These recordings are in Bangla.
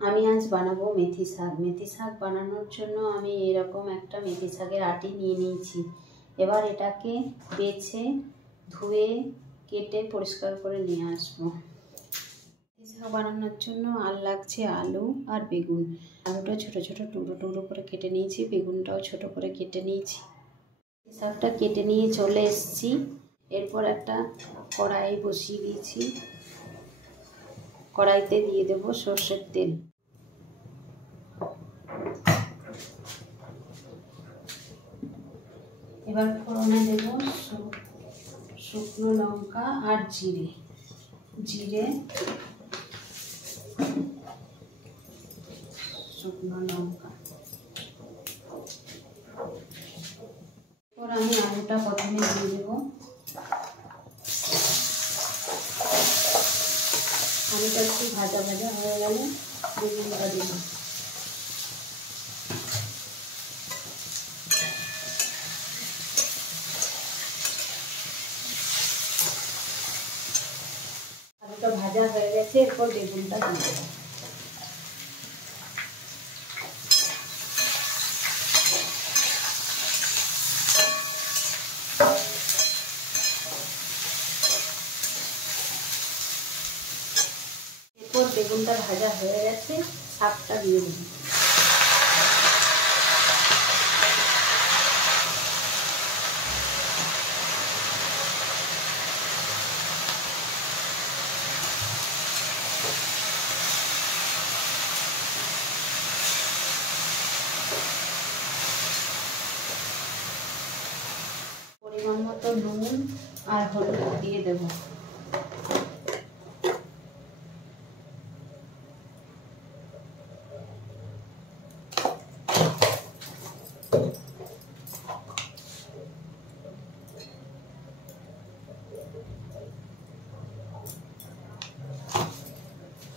আমি আজ বানাবো মেথি শাক। মেথি শাক বানানোর জন্য আমি এরকম একটা মেথি শাকের আটি নিয়ে নিয়েছি। এবার এটাকে বেছে ধুয়ে কেটে পরিষ্কার করে নিয়ে আসবো। মেথি শাক বানানোর জন্য আর লাগছে আলু আর বেগুন। আলুটা ছোটো ছোটো টুকরো টুকরো করে কেটে নিয়েছি, বেগুনটাও ছোটো করে কেটে নিয়েছি। মেথি শাকটা কেটে নিয়ে চলে এসেছি। এরপর একটা কড়াই বসিয়ে দিয়েছি। কড়াইতে দিয়ে দেব সর্ষের তেল। এবার ফোড়নে দেব শুকনো লঙ্কা আর জিরে শুকনো লঙ্কা। এরপর আমি আলুটা প্রথমে দিয়ে দেব। আলুটা একটু ভাজা ভাজা হয়ে গেলে বেগুনটা দেব। আলুটা ভাজা হয়ে গেছে, এরপর বেগুনটা দিয়ে দেব। এরপর বেগুনটা ভাজা হয়ে গেছে, শাকটা দিয়ে দেব। পরিমাণ মতো নুন আর হলুদ দিয়ে দেব।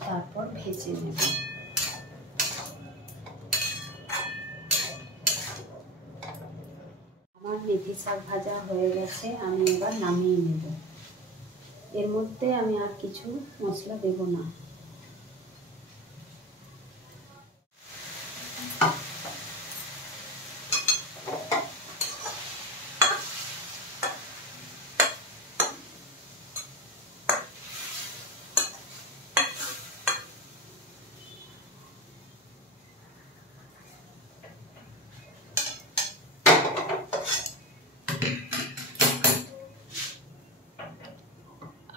তারপর ভেজে নেব। আমার মেথি শাক ভাজা হয়ে গেছে, আমি এবার নামিয়ে নেব। এর মধ্যে আমি আর কিছু মশলা দেব না।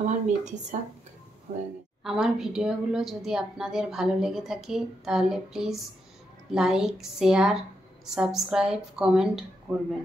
আমার মেথি শাক হয়ে গেছে। আমার ভিডিওগুলো যদি আপনাদের ভালো লেগে থাকে তাহলে please like, share, subscribe, comment করবেন।